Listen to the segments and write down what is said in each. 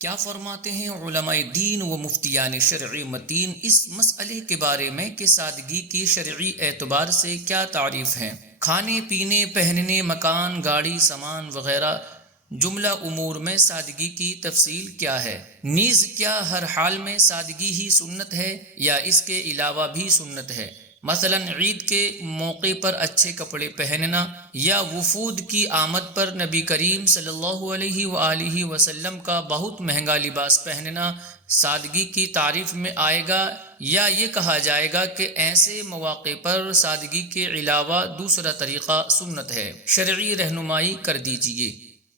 کیا فرماتے ہیں علماء دین و مفتیان شرعی متین اس مسئلے کے بارے میں کہ سادگی کی شرعی اعتبار سے کیا تعریف ہے؟ کھانے پینے، پہننے، مکان، گاڑی، سامان وغیرہ جملہ امور میں سادگی کی تفصیل کیا ہے؟ نیز کیا ہر حال میں سادگی ہی سنت ہے یا اس کے علاوہ بھی سنت ہے؟ مثلا عید کے موقع پر اچھے کپڑے پہننا یا وفود کی آمد پر نبی کریم صلی اللہ علیہ وآلہ وسلم کا بہت مہنگا لباس پہننا سادگی کی تعریف میں آئے گا، یا یہ کہا جائے گا کہ ایسے مواقع پر سادگی کے علاوہ دوسرا طریقہ سنت ہے؟ شرعی رہنمائی کر دیجیے۔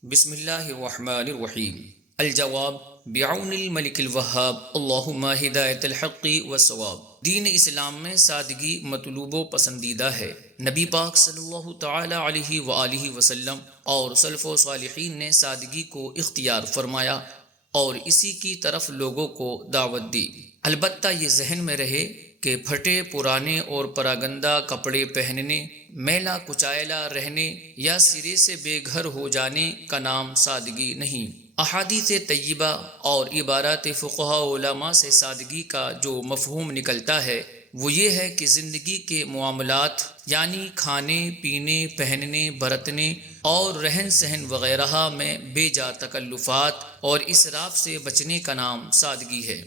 بسم اللہ الرحمن الرحیم۔ الجواب بعون الملک الوہاب، اللہم ہدایت الحق والصواب۔ دین اسلام میں سادگی مطلوب و پسندیدہ ہے۔ نبی پاک صلی اللہ تعالی علیہ وآلہ وسلم اور سلف و صالحین نے سادگی کو اختیار فرمایا اور اسی کی طرف لوگوں کو دعوت دی۔ البتہ یہ ذہن میں رہے کہ پھٹے پرانے اور پراگندہ کپڑے پہننے، میلا کچیلا رہنے یا سرے سے بے گھر ہو جانے کا نام سادگی نہیں۔ احادیث طیبہ اور عبارات فقہاء علماء سے سادگی کا جو مفہوم نکلتا ہے وہ یہ ہے کہ زندگی کے معاملات یعنی کھانے پینے، پہننے، برتنے اور رہن سہن وغیرہ میں بے جا تکلفات اور اسراف سے بچنے کا نام سادگی ہے،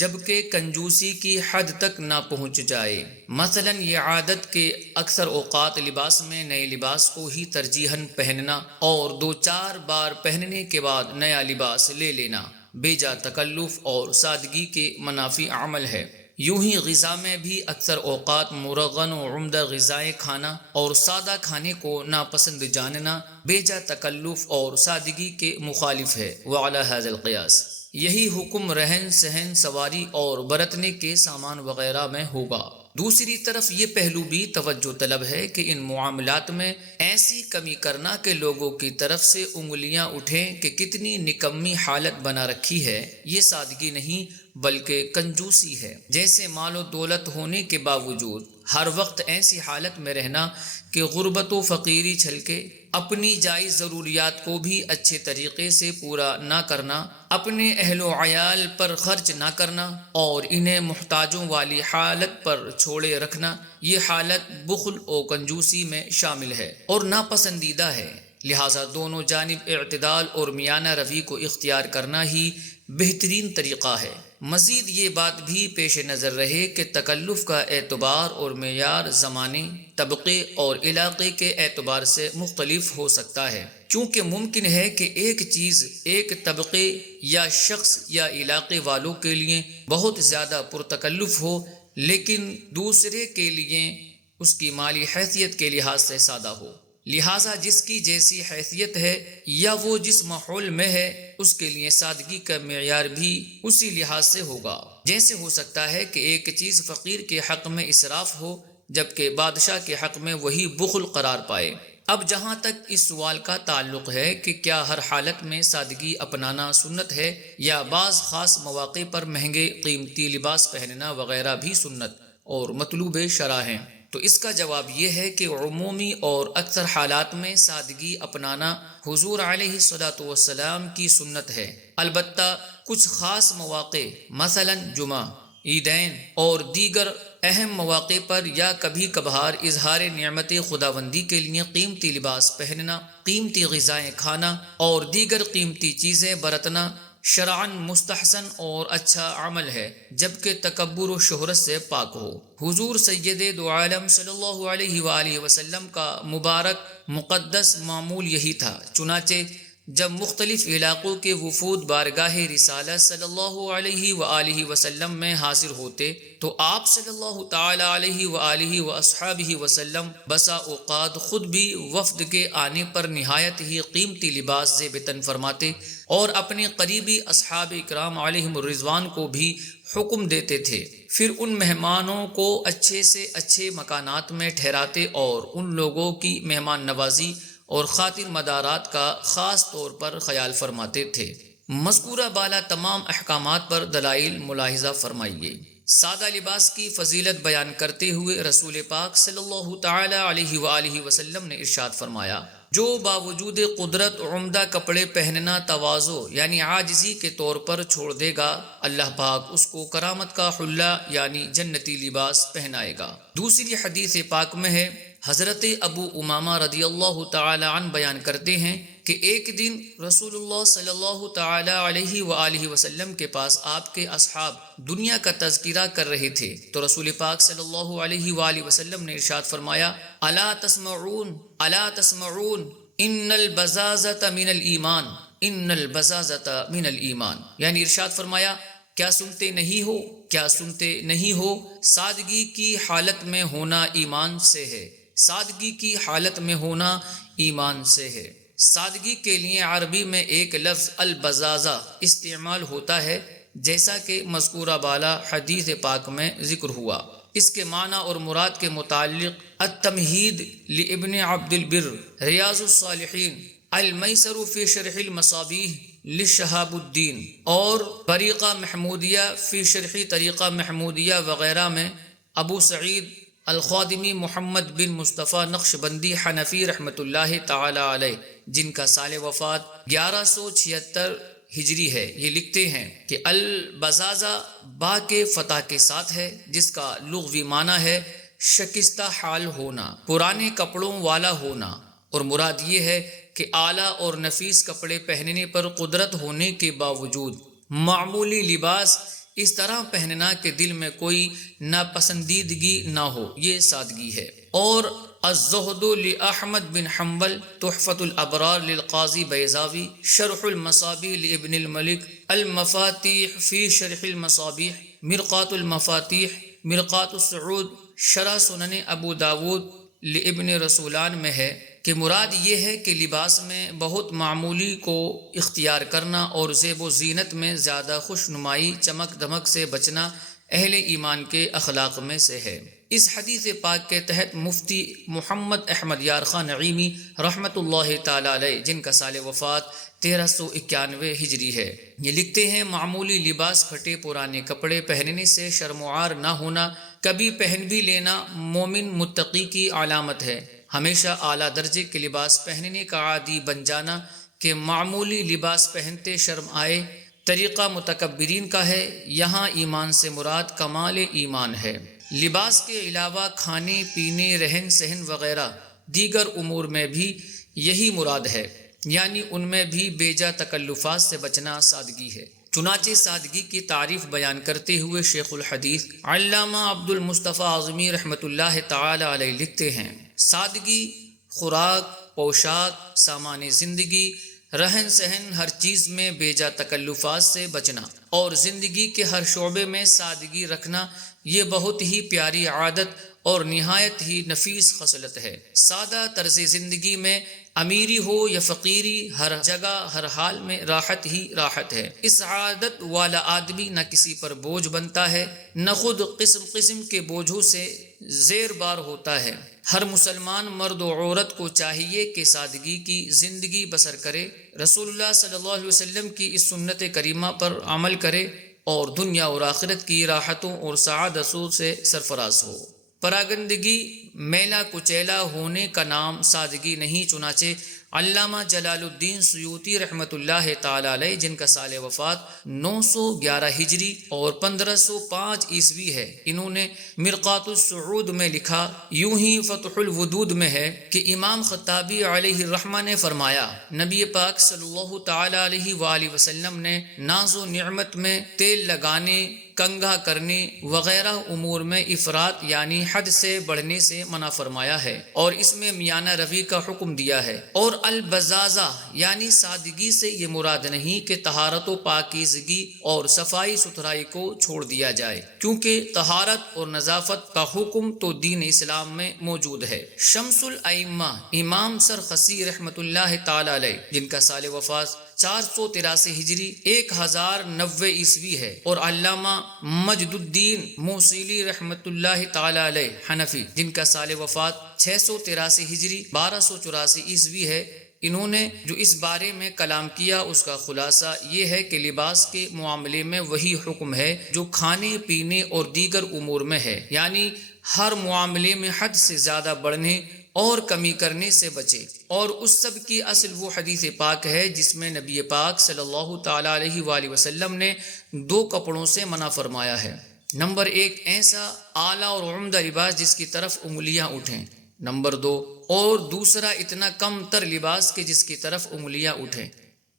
جبکہ کنجوسی کی حد تک نہ پہنچ جائے۔ مثلا یہ عادت کہ اکثر اوقات لباس میں نئے لباس کو ہی ترجیحاً پہننا اور 2-4 بار پہننے کے بعد نیا لباس لے لینا بے جا تکلف اور سادگی کے منافی عمل ہے۔ یوں ہی غذا میں بھی اکثر اوقات مرغن و عمدہ غذائیں کھانا اور سادہ کھانے کو ناپسند جاننا بے جا تکلف اور سادگی کے مخالف ہے۔ وعلی ھذا القیاس یہی حکم رہن سہن، سواری اور برتنے کے سامان وغیرہ میں ہوگا۔ دوسری طرف یہ پہلو بھی توجہ طلب ہے کہ ان معاملات میں ایسی کمی کرنا کہ لوگوں کی طرف سے انگلیاں اٹھیں کہ کتنی نکمی حالت بنا رکھی ہے، یہ سادگی نہیں بلکہ کنجوسی ہے۔ جیسے مال و دولت ہونے کے باوجود ہر وقت ایسی حالت میں رہنا کہ غربت و فقیری چھلکے، اپنی جائز ضروریات کو بھی اچھے طریقے سے پورا نہ کرنا، اپنے اہل و عیال پر خرچ نہ کرنا اور انہیں محتاجوں والی حالت پر چھوڑے رکھنا، یہ حالت بخل و کنجوسی میں شامل ہے اور ناپسندیدہ ہے۔ لہٰذا دونوں جانب اعتدال اور میانہ روی کو اختیار کرنا ہی بہترین طریقہ ہے۔ مزید یہ بات بھی پیش نظر رہے کہ تکلف کا اعتبار اور معیار زمانے، طبقے اور علاقے کے اعتبار سے مختلف ہو سکتا ہے، چونکہ ممکن ہے کہ ایک چیز ایک طبقے یا شخص یا علاقے والوں کے لیے بہت زیادہ پرتکلف ہو لیکن دوسرے کے لیے اس کی مالی حیثیت کے لحاظ سے سادہ ہو۔ لہٰذا جس کی جیسی حیثیت ہے یا وہ جس ماحول میں ہے اس کے لیے سادگی کا معیار بھی اسی لحاظ سے ہوگا۔ جیسے ہو سکتا ہے کہ ایک چیز فقیر کے حق میں اسراف ہو جبکہ بادشاہ کے حق میں وہی بخل قرار پائے۔ اب جہاں تک اس سوال کا تعلق ہے کہ کیا ہر حالت میں سادگی اپنانا سنت ہے یا بعض خاص مواقع پر مہنگے قیمتی لباس پہننا وغیرہ بھی سنت اور مطلوب شرع ہیں، تو اس کا جواب یہ ہے کہ عمومی اور اکثر حالات میں سادگی اپنانا حضور علیہ الصلاۃ والسلام کی سنت ہے۔ البتہ کچھ خاص مواقع مثلا جمعہ، عیدین اور دیگر اہم مواقع پر یا کبھی کبھار اظہار نعمت خداوندی کے لیے قیمتی لباس پہننا، قیمتی غذائیں کھانا اور دیگر قیمتی چیزیں برتنا شرعاً مستحسن اور اچھا عمل ہے، جبکہ تکبر و شہرت سے پاک ہو۔ حضور سید دو عالم صلی اللہ علیہ وآلہ وسلم کا مبارک مقدس معمول یہی تھا، چنانچہ جب مختلف علاقوں کے وفود بارگاہ رسالت صلی اللہ علیہ وآلہ وسلم میں حاضر ہوتے تو آپ صلی اللہ تعالی علیہ وآلہ واصحابہ وسلم بسا اوقات خود بھی وفد کے آنے پر نہایت ہی قیمتی لباس زیب تن فرماتے اور اپنے قریبی اصحاب اکرام علیہم الرضوان کو بھی حکم دیتے تھے، پھر ان مہمانوں کو اچھے سے اچھے مکانات میں ٹھہراتے اور ان لوگوں کی مہمان نوازی اور خاطر مدارات کا خاص طور پر خیال فرماتے تھے۔ مذکورہ بالا تمام احکامات پر دلائل ملاحظہ فرمائیے۔ سادہ لباس کی فضیلت بیان کرتے ہوئے رسول پاک صلی اللہ تعالی علیہ وآلہ وسلم نے ارشاد فرمایا، جو باوجود قدرت عمدہ کپڑے پہننا تواضع یعنی عاجزی کے طور پر چھوڑ دے گا، اللہ پاک اس کو کرامت کا حلہ یعنی جنتی لباس پہنائے گا۔ دوسری حدیث پاک میں ہے، حضرت ابو امامہ رضی اللہ تعالی عنہ بیان کرتے ہیں کہ ایک دن رسول اللہ صلی اللہ تعالی علیہ وآلہ وسلم کے پاس آپ کے اصحاب دنیا کا تذکرہ کر رہے تھے، تو رسول پاک صلی اللہ علیہ وآلہ وسلم نے ارشاد فرمایا، الا تسمعون الا تسمعون ان البزازۃ من الایمان، ان البزازۃ من الایمان، یعنی ارشاد فرمایا، کیا سنتے نہیں ہو، کیا سنتے نہیں ہو، سادگی کی حالت میں ہونا ایمان سے ہے، سادگی کی حالت میں ہونا ایمان سے ہے۔ سادگی کے لیے عربی میں ایک لفظ البزازہ استعمال ہوتا ہے، جیسا کہ مذکورہ بالا حدیث پاک میں ذکر ہوا۔ اس کے معنی اور مراد کے متعلق التمہید لابن عبد البر، ریاض الصالحین، المیسر فی شرح المصابیح لشہاب الدین اور طریقہ محمودیہ فی شرح طریقہ محمودیہ وغیرہ میں ابو سعید الخادمی محمد بن مصطفیٰ نقشبندی حنفی رحمۃ اللہ تعالی علیہ، جن کا سال وفات 1176 ہجری ہے، یہ لکھتے ہیں کہ البزازہ با کے فتح کے ساتھ ہے، جس کا لغوی معنی ہے شکستہ حال ہونا، پرانے کپڑوں والا ہونا، اور مراد یہ ہے کہ اعلیٰ اور نفیس کپڑے پہننے پر قدرت ہونے کے باوجود معمولی لباس اس طرح پہننا کہ دل میں کوئی ناپسندیدگی نہ ہو، یہ سادگی ہے۔ اور الزہد لأحمد بن حنبل، تحفۃ الابرار للقاضی بیضاوی، شرح المصابیح لابن الملک، المفاتیح فی شرح المصابیح، مرقات المفاتیح، مرقات السعود، شرح سنن ابو داود لابن رسولان میں ہے کہ مراد یہ ہے کہ لباس میں بہت معمولی کو اختیار کرنا اور زیب و زینت میں زیادہ خوش نمائی، چمک دمک سے بچنا اہل ایمان کے اخلاق میں سے ہے۔ اس حدیث پاک کے تحت مفتی محمد احمد یار خان نعیمی رحمۃ اللہ تعالی علیہ، جن کا سال وفات 1391 ہجری ہے، یہ لکھتے ہیں، معمولی لباس، پھٹے پرانے کپڑے پہننے سے شرم و عار نہ ہونا، کبھی پہن بھی لینا مومن متقی کی علامت ہے۔ ہمیشہ اعلیٰ درجے کے لباس پہننے کا عادی بن جانا کہ معمولی لباس پہنتے شرم آئے، طریقہ متکبرین کا ہے۔ یہاں ایمان سے مراد کمال ایمان ہے۔ لباس کے علاوہ کھانے پینے، رہن سہن وغیرہ دیگر امور میں بھی یہی مراد ہے، یعنی ان میں بھی بیجا تکلفات سے بچنا سادگی ہے۔ چنانچہ سادگی کی تعریف بیان کرتے ہوئے شیخ الحدیث علامہ عبد المصطفیٰ اعظمی رحمۃ اللہ تعالی علیہ لکھتے ہیں، سادگی خوراک، پوشاک، سامان زندگی، رہن سہن، ہر چیز میں بیجا تکلفات سے بچنا اور زندگی کے ہر شعبے میں سادگی رکھنا، یہ بہت ہی پیاری عادت اور نہایت ہی نفیس خصلت ہے۔ سادہ طرز زندگی میں امیری ہو یا فقیری، ہر جگہ ہر حال میں راحت ہی راحت ہے۔ اس عادت والا آدمی نہ کسی پر بوجھ بنتا ہے، نہ خود قسم قسم کے بوجھوں سے زیر بار ہوتا ہے۔ ہر مسلمان مرد و عورت کو چاہیے کہ سادگی کی زندگی بسر کرے، رسول اللہ صلی اللہ علیہ وسلم کی اس سنت کریمہ پر عمل کرے اور دنیا اور آخرت کی راحتوں اور سعادتوں سے سرفراز ہو۔ پراگندگی، میلا کچیلا ہونے کا نام سادگی نہیں، چنانچہ علامہ جلال الدین سیوطی رحمۃ اللہ تعالی علیہ، جن کا سال وفات 911 ہجری اور 1505 عیسوی ہے، انہوں نے مرقات السعود میں لکھا، یوں ہی فتح الودود میں ہے کہ امام خطابی علیہ الرحمہ نے فرمایا، نبی پاک صلی اللہ تعالی علیہ وآلہ وسلم نے ناز و نعمت میں تیل لگانے، کنگھا کرنے وغیرہ امور میں افراط یعنی حد سے بڑھنے سے منع فرمایا ہے اور اس میں میانہ روی کا حکم دیا ہے۔ اور البزازہ یعنی سادگی سے یہ مراد نہیں کہ طہارت و پاکیزگی اور صفائی ستھرائی کو چھوڑ دیا جائے، کیونکہ طہارت اور نظافت کا حکم تو دین اسلام میں موجود ہے۔ شمس الائمہ امام سرخسی رحمۃ اللہ تعالی علیہ، جن کا سال وفات 483 ہجری 1090 عیسوی ہے، اور علامہ مجد الدین موصلی رحمۃ اللہ تعالی علیہ حنفی، جن کا سال وفات 683 ہجری 1284 عیسوی ہے، انہوں نے جو اس بارے میں کلام کیا اس کا خلاصہ یہ ہے کہ لباس کے معاملے میں وہی حکم ہے جو کھانے پینے اور دیگر امور میں ہے، یعنی ہر معاملے میں حد سے زیادہ بڑھنے اور کمی کرنے سے بچے۔ اور اس سب کی اصل وہ حدیث پاک ہے جس میں نبی پاک صلی اللہ تعالیٰ علیہ وآلہ وسلم نے 2 کپڑوں سے منع فرمایا ہے۔ نمبر 1، ایسا اعلیٰ اور عمدہ لباس جس کی طرف انگلیاں اٹھیں۔ نمبر 2، اور دوسرا اتنا کم تر لباس کے جس کی طرف انگلیاں اٹھیں،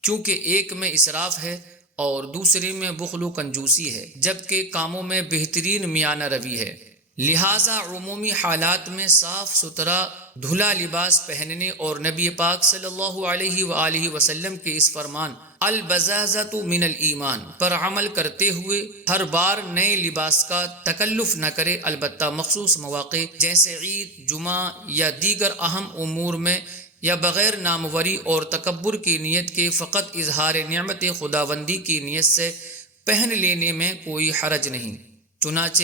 چونکہ ایک میں اسراف ہے اور دوسرے میں بخل و کنجوسی ہے، جبکہ کاموں میں بہترین میانہ روی ہے۔ لہٰذا عمومی حالات میں صاف ستھرا دھلا لباس پہننے اور نبی پاک صلی اللہ علیہ وآلہ وسلم کے اس فرمان البزازۃ من الایمان پر عمل کرتے ہوئے ہر بار نئے لباس کا تکلف نہ کرے، البتہ مخصوص مواقع جیسے عید، جمعہ یا دیگر اہم امور میں، یا بغیر ناموری اور تکبر کی نیت کے فقط اظہار نعمت خداوندی کی نیت سے پہن لینے میں کوئی حرج نہیں۔ چنانچہ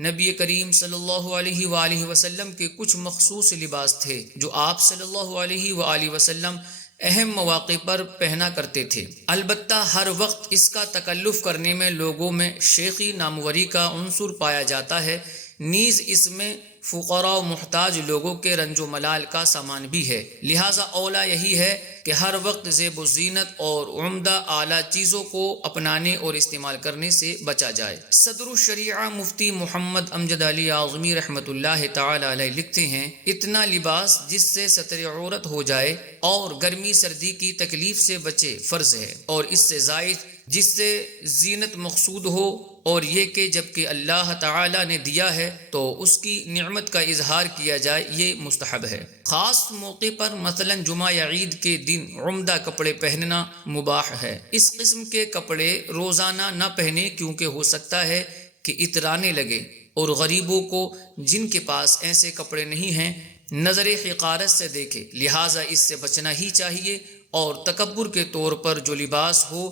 نبی کریم صلی اللہ علیہ وآلہ وسلم کے کچھ مخصوص لباس تھے جو آپ صلی اللہ علیہ وآلہ وسلم اہم مواقع پر پہنا کرتے تھے، البتہ ہر وقت اس کا تکلف کرنے میں لوگوں میں شیخی ناموری کا عنصر پایا جاتا ہے، نیز اس میں فقراء و محتاج لوگوں کے رنج و ملال کا سامان بھی ہے۔ لہٰذا اولا یہی ہے کہ ہر وقت زیب و زینت اور عمدہ اعلیٰ چیزوں کو اپنانے اور استعمال کرنے سے بچا جائے۔ صدر الشریعہ مفتی محمد امجد علی اعظمی رحمۃ اللہ تعالی علیہ لکھتے ہیں، اتنا لباس جس سے ستر عورت ہو جائے اور گرمی سردی کی تکلیف سے بچے فرض ہے، اور اس سے زائد جس سے زینت مقصود ہو، اور یہ کہ جبکہ اللہ تعالی نے دیا ہے تو اس کی نعمت کا اظہار کیا جائے، یہ مستحب ہے۔ خاص موقع پر مثلا جمعہ یا عید کے دن عمدہ کپڑے پہننا مباح ہے۔ اس قسم کے کپڑے روزانہ نہ پہنے، کیونکہ ہو سکتا ہے کہ اترانے لگے اور غریبوں کو جن کے پاس ایسے کپڑے نہیں ہیں نظر حقارت سے دیکھے، لہٰذا اس سے بچنا ہی چاہیے، اور تکبر کے طور پر جو لباس ہو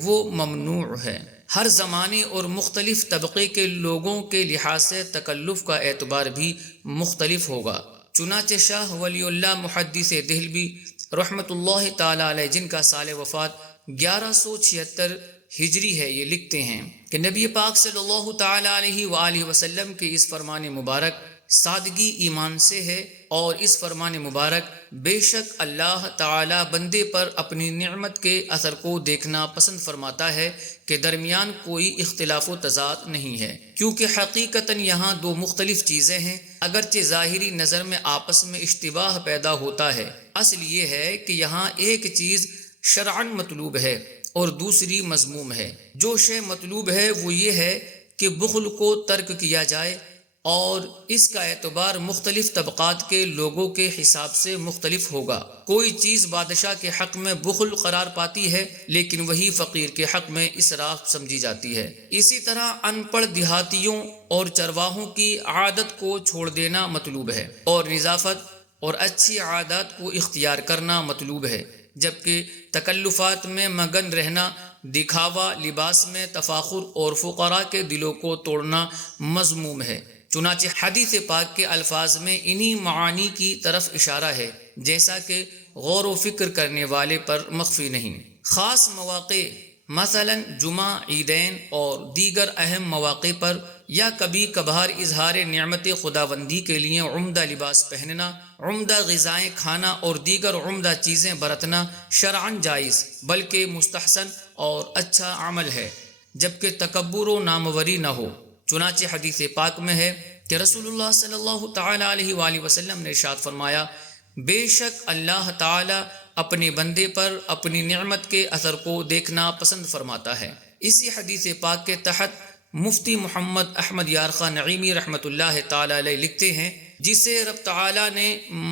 وہ ممنوع ہے۔ ہر زمانے اور مختلف طبقے کے لوگوں کے لحاظ سے تکلف کا اعتبار بھی مختلف ہوگا۔ چنانچہ شاہ ولی اللہ محدث دہلوی رحمۃ اللہ تعالی علیہ، جن کا سال وفات 1176 ہجری ہے، یہ لکھتے ہیں کہ نبی پاک صلی اللہ تعالی علیہ وآلہ وسلم کے اس فرمان مبارک سادگی ایمان سے ہے، اور اس فرمان مبارک بے شک اللہ تعالی بندے پر اپنی نعمت کے اثر کو دیکھنا پسند فرماتا ہے کہ درمیان کوئی اختلاف و تضاد نہیں ہے، کیونکہ حقیقتاً یہاں 2 مختلف چیزیں ہیں، اگرچہ ظاہری نظر میں آپس میں اشتباہ پیدا ہوتا ہے۔ اصل یہ ہے کہ یہاں ایک چیز شرعاً مطلوب ہے اور دوسری مذموم ہے۔ جو شے مطلوب ہے وہ یہ ہے کہ بخل کو ترک کیا جائے، اور اس کا اعتبار مختلف طبقات کے لوگوں کے حساب سے مختلف ہوگا۔ کوئی چیز بادشاہ کے حق میں بخل قرار پاتی ہے، لیکن وہی فقیر کے حق میں اسراف سمجھی جاتی ہے۔ اسی طرح ان پڑھ دیہاتیوں اور چرواہوں کی عادت کو چھوڑ دینا مطلوب ہے، اور نظافت اور اچھی عادات کو اختیار کرنا مطلوب ہے، جبکہ تکلفات میں مگن رہنا، دکھاوا، لباس میں تفاخر اور فقراء کے دلوں کو توڑنا مذموم ہے۔ چنانچہ حدیث پاک کے الفاظ میں انہی معانی کی طرف اشارہ ہے، جیسا کہ غور و فکر کرنے والے پر مخفی نہیں۔ خاص مواقع مثلا جمعہ، عیدین اور دیگر اہم مواقع پر یا کبھی کبھار اظہار نعمت خداوندی کے لیے عمدہ لباس پہننا، عمدہ غذائیں کھانا اور دیگر عمدہ چیزیں برتنا شرعاً جائز بلکہ مستحسن اور اچھا عمل ہے، جبکہ تکبر و ناموری نہ ہو۔ چنانچہ حدیث پاک میں ہے کہ رسول اللہ صلی اللہ تعالی علیہ وآلہ وسلم نے ارشاد فرمایا، بے شک اللہ تعالی اپنے بندے پر اپنی نعمت کے اثر کو دیکھنا پسند فرماتا ہے۔ اسی حدیث پاک کے تحت مفتی محمد احمد یارخا نعیمی رحمۃ اللہ تعالی علیہ لکھتے ہیں، جسے رب تعالی نے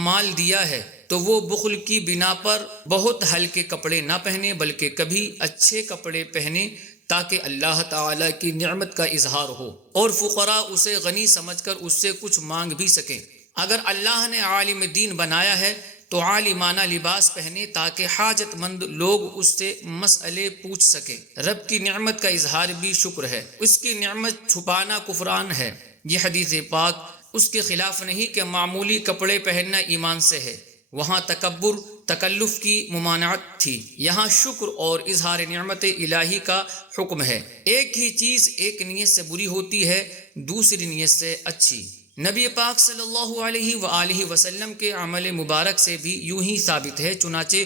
مال دیا ہے تو وہ بخل کی بنا پر بہت ہلکے کپڑے نہ پہنے بلکہ کبھی اچھے کپڑے پہنے، تاکہ اللہ تعالی کی نعمت کا اظہار ہو اور فقراء اسے غنی سمجھ کر اس سے کچھ مانگ بھی سکیں۔ اگر اللہ نے عالم دین بنایا ہے تو عالمانہ لباس پہنے تاکہ حاجت مند لوگ اس سے مسئلے پوچھ سکیں۔ رب کی نعمت کا اظہار بھی شکر ہے، اس کی نعمت چھپانا کفران ہے۔ یہ حدیث پاک اس کے خلاف نہیں کہ معمولی کپڑے پہننا ایمان سے ہے، وہاں تکبر، تکلف کی ممانعت تھی، یہاں شکر اور اظہار نعمت الہی کا حکم ہے۔ ایک ہی چیز ایک نیت سے بری ہوتی ہے، دوسری نیت سے اچھی۔ نبی پاک صلی اللہ علیہ وآلہ وسلم کے عمل مبارک سے بھی یوں ہی ثابت ہے، چنانچہ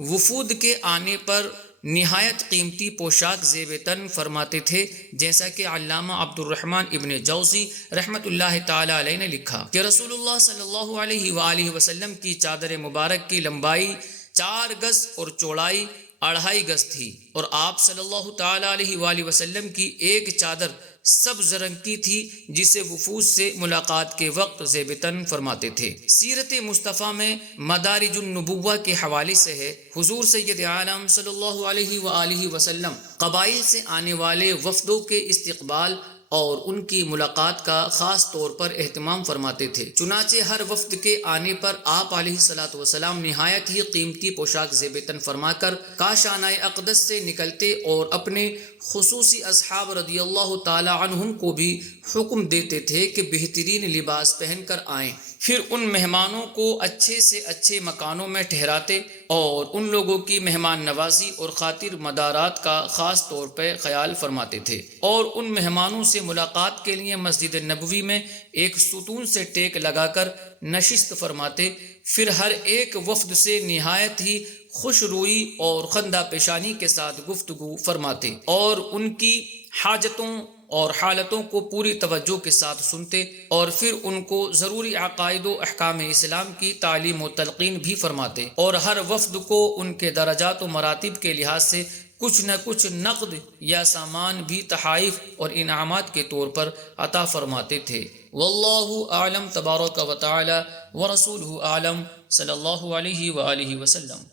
وفود کے آنے پر نہایت قیمتی پوشاک زیب تن فرماتے تھے، جیسا کہ علامہ عبد الرحمن ابن جوزی رحمۃ اللہ تعالی علیہ نے لکھا کہ رسول اللہ صلی اللہ علیہ وآلہ وسلم کی چادر مبارک کی لمبائی 4 گز اور چوڑائی 2.5 گز تھی، اور آپ صلی اللہ تعالی علیہ وآلہ وسلم کی ایک چادر سبز رنگ کی تھی، جسے وفود سے ملاقات کے وقت زیب تن فرماتے تھے۔ سیرت مصطفیٰ میں مدارج النبوہ کے حوالے سے ہے، حضور سید عالم صلی اللہ علیہ وآلہ وسلم قبائل سے آنے والے وفدوں کے استقبال اور ان کی ملاقات کا خاص طور پر اہتمام فرماتے تھے، چنانچہ ہر وفد کے آنے پر آپ علیہ الصلوۃ والسلام نہایت ہی قیمتی پوشاک زیب تن فرما کر کاشانہ اقدس سے نکلتے اور اپنے خصوصی اصحاب رضی اللہ تعالی عنہم کو بھی حکم دیتے تھے کہ بہترین لباس پہن کر آئیں، پھر ان مہمانوں کو اچھے سے اچھے مکانوں میں ٹھہراتے اور ان لوگوں کی مہمان نوازی اور خاطر مدارات کا خاص طور پہ خیال فرماتے تھے، اور ان مہمانوں سے ملاقات کے لیے مسجد نبوی میں ایک ستون سے ٹیک لگا کر نشست فرماتے، پھر ہر ایک وفد سے نہایت ہی خوش روئی اور خندہ پیشانی کے ساتھ گفتگو فرماتے اور ان کی حاجتوں اور حالتوں کو پوری توجہ کے ساتھ سنتے، اور پھر ان کو ضروری عقائد و احکام اسلام کی تعلیم و تلقین بھی فرماتے، اور ہر وفد کو ان کے درجات و مراتب کے لحاظ سے کچھ نہ کچھ نقد یا سامان بھی تحائف اور انعامات کے طور پر عطا فرماتے تھے۔ واللہ اعلم تبارک و تعالی ورسولہ اعلم، صلی اللہ علیہ وآلہ وسلم۔